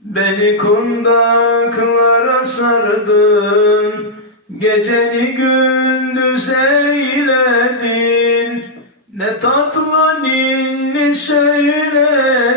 Beni kundaklara sardın Geceni gündüz eyledin. Ne tatlı ninni söyledin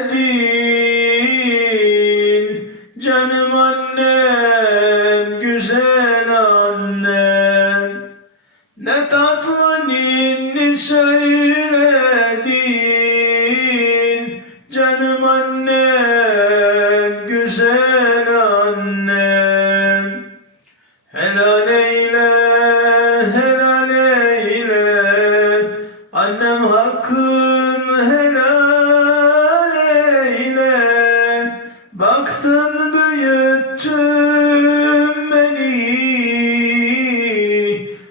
büyüttün beni.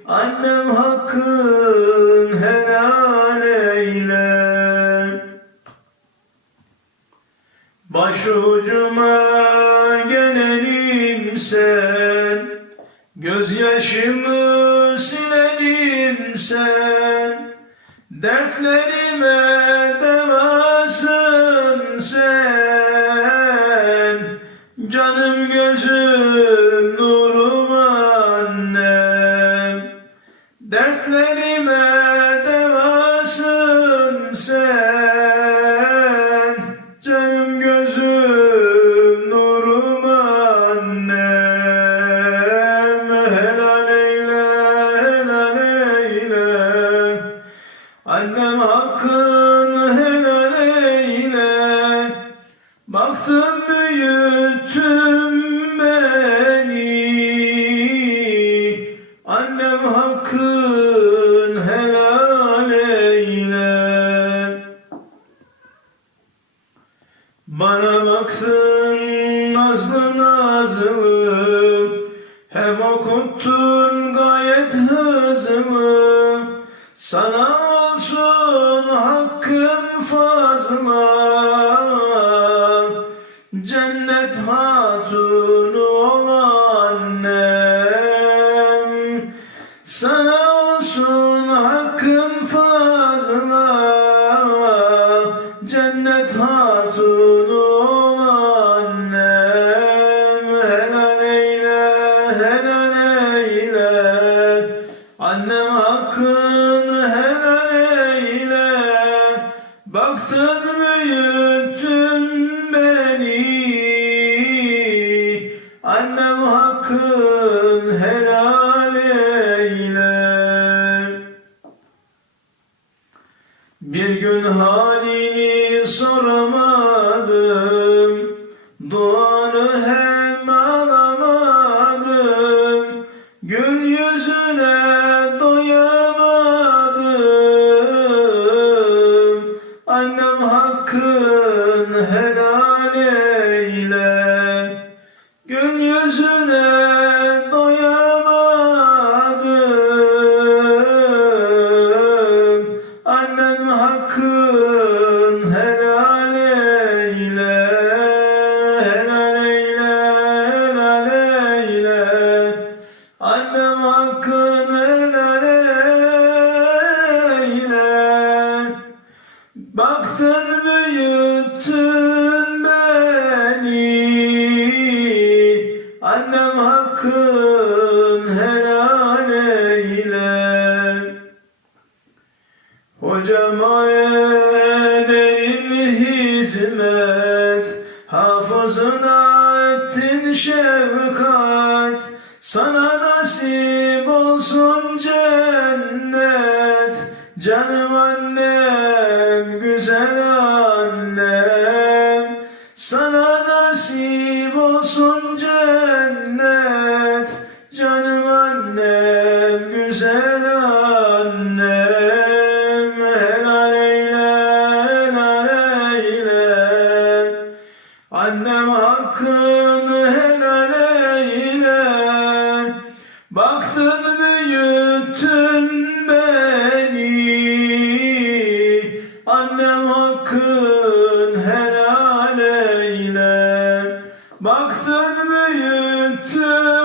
Annem hakkın helal eyle. Başucuma gelenim sen. Gözyaşımı silenim sen. Dertlerime devasın sen Canım gözüm Baktım büyüttüm beni. Annem hakkın helal eyle. Bana baktın nazlı nazlı Hem okuttun gayet hızlı Sana Helal eyle, Annem hakkın helal eyle. Baktın beni. Annem hakkın helal bir gün halini soramadım. Duanı hem Baktın büyüttün beni? Annem hakkın helal eyle. Hocama ederim hizmet Hafızına ettin şefkat. Sana nasip olsun cennet Canım annem, Baktın büyüttün